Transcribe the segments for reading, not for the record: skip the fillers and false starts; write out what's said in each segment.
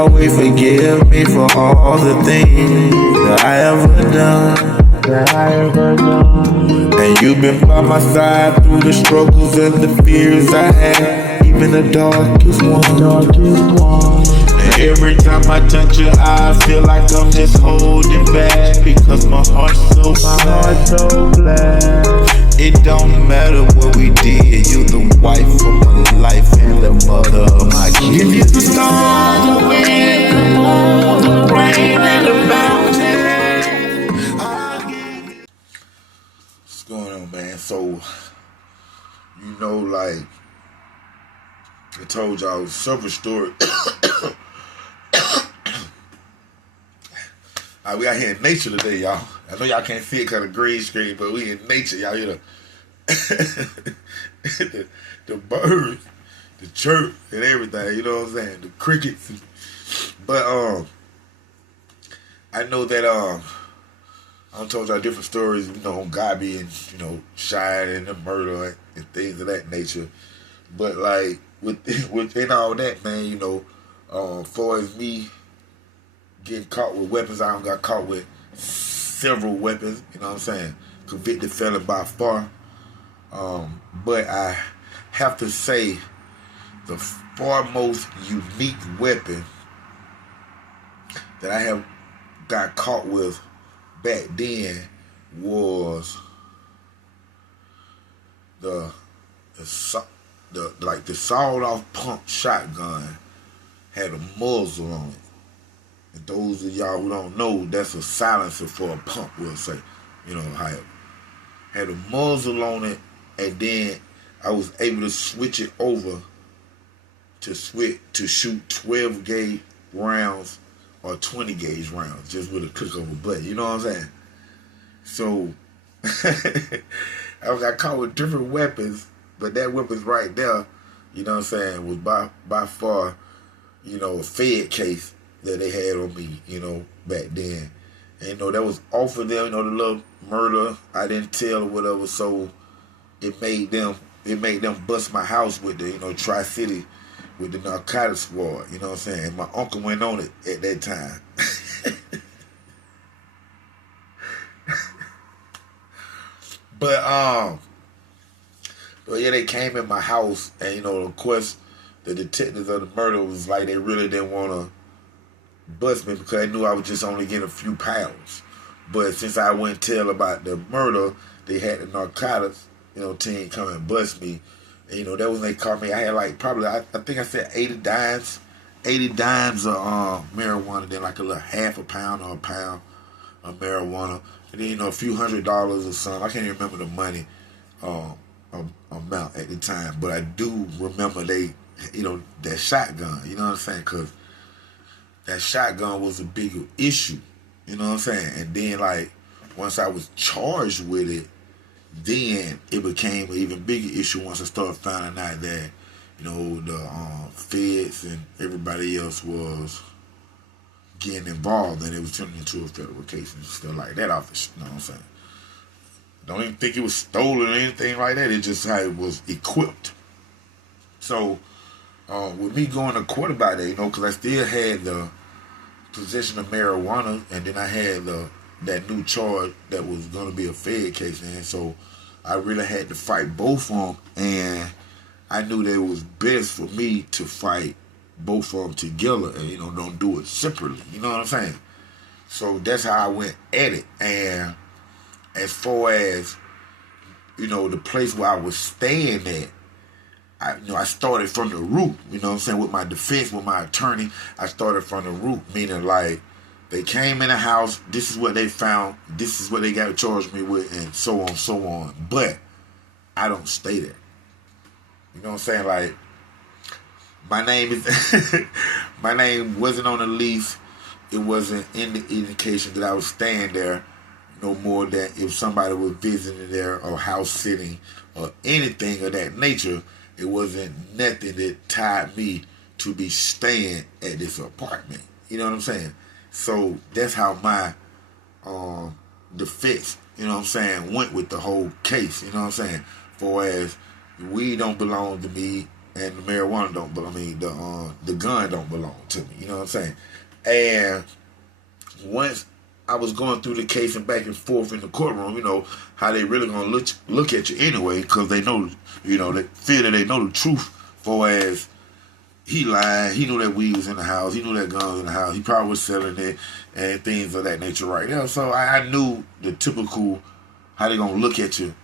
always forgive me for all the things that I ever done. And you've been by my side through the struggles and the fears I had, even the darkest one. And every time I touch your eye, I feel like I'm just holding back, because my heart's so glad. It don't matter what we did, you the wife of my life and the mother of my kids. Give you the stars, the wind, the moon, the rain, and the mountains. What's going on, man? So, like I told y'all, several stories. We out here in nature today, y'all. I know y'all can't see it because of green screen, but we in nature, y'all. You know, the birds, the chirp, and everything. You know what I'm saying? The crickets. But I know that I told y'all different stories. On God being shot and the murder and things of that nature. But like within all that, man, as far as me getting caught with weapons, I got caught with several weapons, you know what I'm saying? Convicted felon by far. But I have to say the far most unique weapon that I have got caught with back then was the sawed-off pump shotgun. Had a muzzle on it. And those of y'all who don't know, that's a silencer for a pump, we'll say. How it had a muzzle on it, and then I was able to switch it over to shoot 12 gauge rounds or 20 gauge rounds just with a click of a button. You know what I'm saying? So I got caught with different weapons, but that weapon's right there, you know what I'm saying, was by far, a Fed case that they had on me, back then. And that was off of them, the little murder I didn't tell or whatever, so it made them bust my house with the, Tri-City with the narcotics squad, you know what I'm saying? And my uncle went on it at that time. But yeah, they came in my house, and of course the detectives of the murder was like, they really didn't want to bust me because they knew I was just only getting a few pounds. But since I wouldn't tell about the murder, they had the narcotics, team come and bust me. And, that was when they caught me. I had like probably, I think I said 80 dimes of marijuana, then like a little half a pound or a pound of marijuana, and then a few $100s or something. I can't even remember the money amount at the time, but I do remember that shotgun. You know what I'm saying? Because that shotgun was a bigger issue. You know what I'm saying? And then like once I was charged with it, then it became an even bigger issue once I started finding out that the feds and everybody else was getting involved, and it was turning into a federal case and stuff like that. Office, you know what I'm saying? Don't even think it was stolen or anything like that. It just how it was equipped. So with me going to court about that, because I still had the possession of marijuana, and then I had that new charge that was going to be a Fed case, and so I really had to fight both of them, and I knew that it was best for me to fight both of them together and, don't do it separately. You know what I'm saying? So that's how I went at it. And as far as, the place where I was staying at, I started from the root, you know what I'm saying, with my defense, with my attorney. I started from the root, meaning like they came in the house, this is what they found, this is what they got to charge me with, and so on, so on. But I don't stay there. You know what I'm saying? Like, my name wasn't on the lease. It wasn't in the indication that I was staying there, no more than if somebody was visiting there or house sitting or anything of that nature. It wasn't nothing that tied me to be staying at this apartment. You know what I'm saying? So that's how my defense, went with the whole case. You know what I'm saying? For as weed don't belong to me, and the marijuana don't. But I mean, the gun don't belong to me. You know what I'm saying? And once I was going through the case and back and forth in the courtroom, you know how they really gonna look at you anyway, because they know, you know, they feel that they know the truth. For as he lied, he knew that weed was in the house, he knew that gun was in the house, he probably was selling it and things of that nature right there. So I knew the typical how they gonna look at you,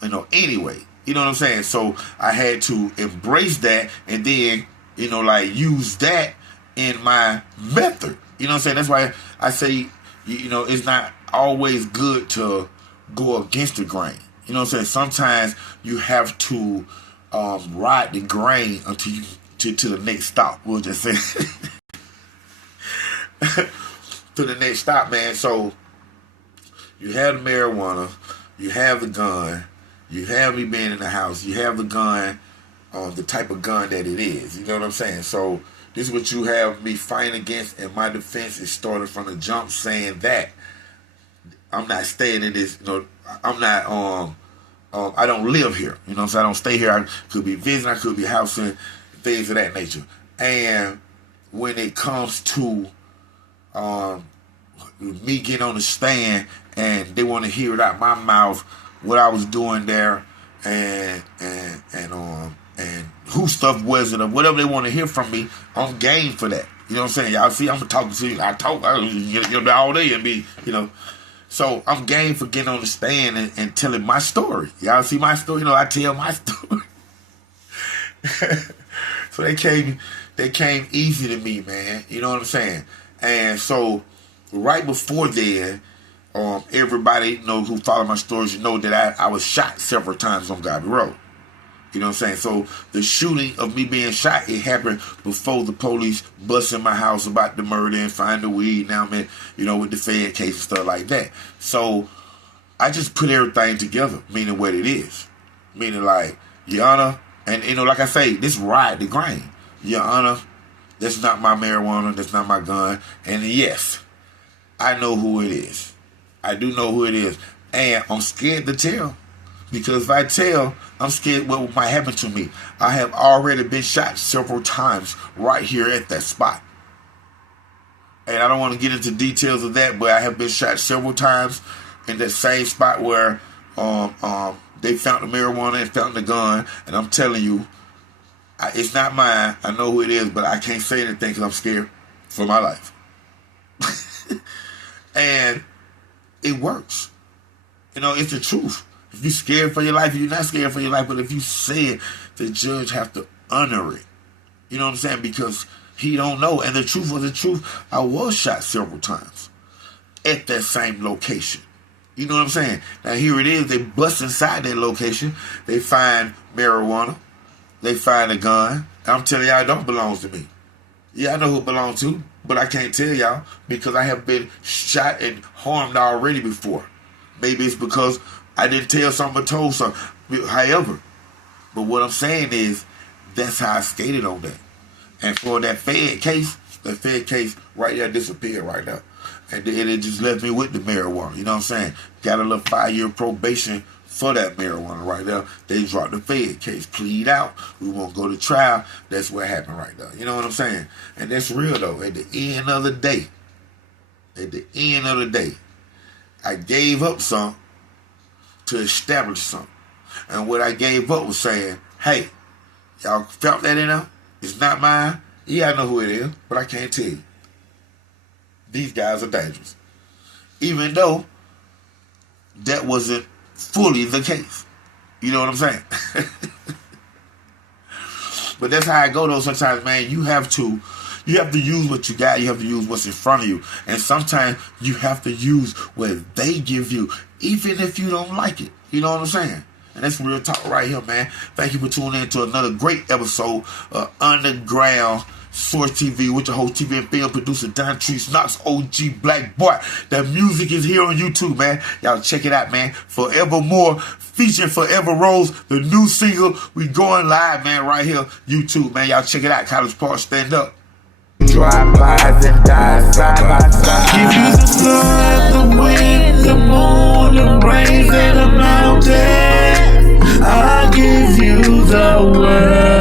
you know, anyway. You know what I'm saying? So I had to embrace that and then, you know, like use that in my method. You know what I'm saying? That's why I say, you know, it's not always good to go against the grain. You know what I'm saying? Sometimes you have to ride the grain until you to the next stop. We'll just say to the next stop, man. So you have the marijuana, you have the gun, you have me being in the house, you have the gun, the type of gun that it is. You know what I'm saying? So this is what you have me fighting against, and my defense is started from the jump, saying that I'm not staying in this. You know, I'm not. I don't live here. You know what I'm saying? I don't stay here. I could be visiting. I could be housing, things of that nature. And when it comes to me getting on the stand and they want to hear it out my mouth what I was doing there, and who stuff was it, or whatever they want to hear from me, I'm game for that. You know what I'm saying? Y'all see, I'm talking to you. I talk all day and be, you know. So I'm game for getting on the stand and telling my story. Y'all see my story? You know, I tell my story. So they came easy to me, man. You know what I'm saying? And so right before then, everybody know who follow my stories, you know that I was shot several times on Garvey Road. You know what I'm saying? So the shooting of me being shot, it happened before the police bust in my house about the murder and find the weed. Now I'm in, you know, with the Fed case and stuff like that. So I just put everything together, meaning what it is. Meaning like, Your Honor, and you know, like I say, this ride the grain. Your Honor, that's not my marijuana, that's not my gun. And yes, I know who it is. I do know who it is. And I'm scared to tell. Because if I tell, I'm scared what might happen to me. I have already been shot several times right here at that spot. And I don't want to get into details of that, but I have been shot several times in that same spot where they found the marijuana and found the gun. And I'm telling you, it's not mine. I know who it is, but I can't say anything because I'm scared for my life. And it works. You know, it's the truth. If you're scared for your life, you're not scared for your life. But if you say it, the judge have to honor it. You know what I'm saying? Because he don't know. And the truth was the truth. I was shot several times at that same location. You know what I'm saying? Now here it is. They bust inside that location. They find marijuana. They find a gun. And I'm telling y'all, it don't belong to me. Yeah, I know who it belongs to, but I can't tell y'all because I have been shot and harmed already before. Maybe it's because I didn't tell something but told something. However, but what I'm saying is that's how I skated on that. And for that Fed case right there disappeared right now. And it just left me with the marijuana. You know what I'm saying? Got a little 5-year probation for that marijuana right there. They dropped the Fed case. Plead out. We won't go to trial. That's what happened right there. You know what I'm saying? And that's real though. At the end of the day, I gave up some to establish something. And what I gave up was saying, hey, y'all felt that in there? It's not mine. Yeah, I know who it is, but I can't tell you. These guys are dangerous. Even though that wasn't fully the case. You know what I'm saying? But that's how I go though sometimes, man. You have to use what you got. You have to use what's in front of you. And sometimes you have to use what they give you, even if you don't like it. You know what I'm saying? And that's real talk right here, man. Thank you for tuning in to another great episode of Underground Source TV with your host, TV and film producer, Don Trees Knox, OG Black Boy. The music is here on YouTube, man. Y'all check it out, man. Forevermore, featuring Forever Rose, the new single. We going live, man, right here, YouTube, man. Y'all check it out. College Park, stand up. Drive-bys and die side by side. Give you the sun, the wind, the moon, the rains, and the mountains. I'll give you the world.